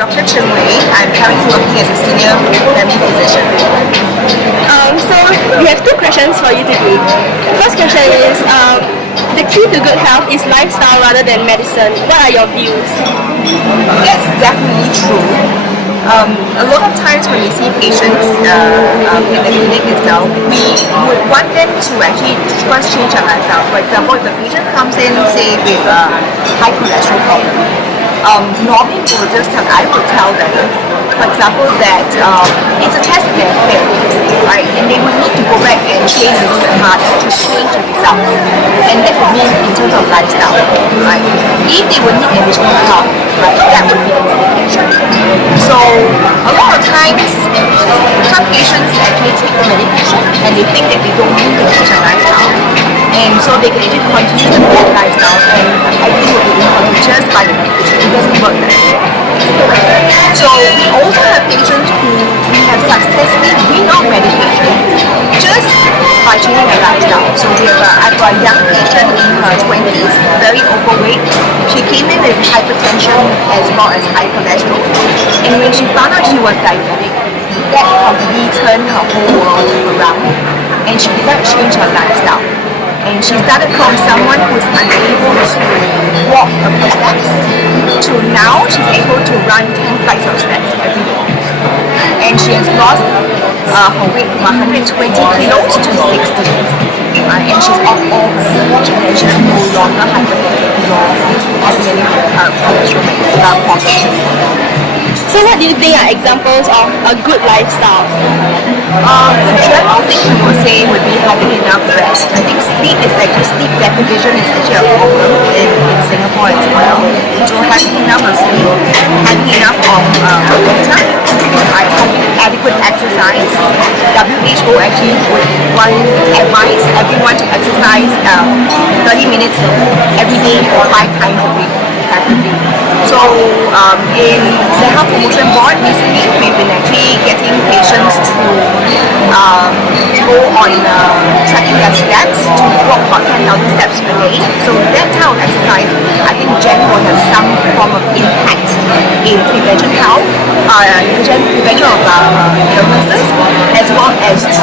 Dr. Chen Wei. I'm currently working as a senior family physician. So we have two questions for you today. First question is, the key to good health is lifestyle rather than medicine. What are your views? That's definitely true. A lot of times when we see patients in the clinic itself, we would want them to actually first change their lifestyle. For example, if the patient comes in, say, with a high cholesterol problem, normally I would tell them, for example, that it's a test that they have failed, right? And they would need to go back and train a little bit harder to change the results. And that would mean in terms of lifestyle, right? If they would need additional help, right, that would be the medication. So a lot of times, some patients actually take the medication and they think that they don't need to change their lifestyle. And so they can actually continue the bad lifestyle, and I think what they do just by the medication. It doesn't work that way. So we also have patients who we have successfully weaned off medication just by changing their lifestyle. So I've got a young patient in her 20s, very overweight. She came in with hypertension as well as high cholesterol. And when she found out she was diabetic, that completely turned her whole world around. And she decided to change her lifestyle. And she started from someone who is unable to walk a few steps to now she's able to run 10 flights of steps every day. And she has lost her weight from 120 kilos to 60. And she's off all her medication, and she's no longer hypertensive nor has any cholesterol problems. So what do you think are examples of a good lifestyle? The general thing we would say would be having enough rest. I think sleep deprivation is actually a problem in Singapore as well. So having enough of sleep, having enough of water, having adequate exercise. WHO actually would advise everyone to exercise 30 minutes every day or 5 times a week, preferably. So in the Health Promotion Board recently, we've been actually getting patients to go on tracking their steps, to walk about 10,000 steps per day. So that type of exercise, I think generally will have some form of impact in prevention health, prevention of illnesses, as well as to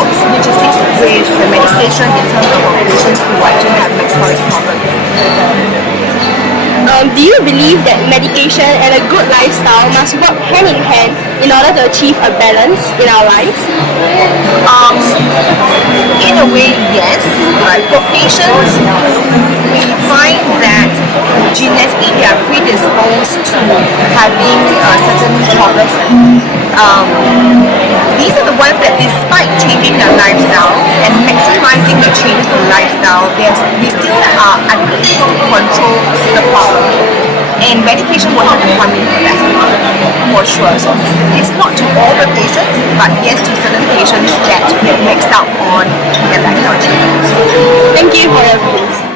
work synergistic with the medication in terms of patients who actually have metabolic problems. Do you believe that medication and a good lifestyle must work hand in hand in order to achieve a balance in our lives? In a way, yes. For patients, we find that genetically they are predisposed to having certain problems. These are the ones that, despite changing their lifestyles and maximizing the changes to lifestyle, we still are unable to control the problem. And medication will have to come in for that, for sure. So it's not to all the patients, but yes, to certain patients that get maxed out on their lifestyle changes. Thank you for your views.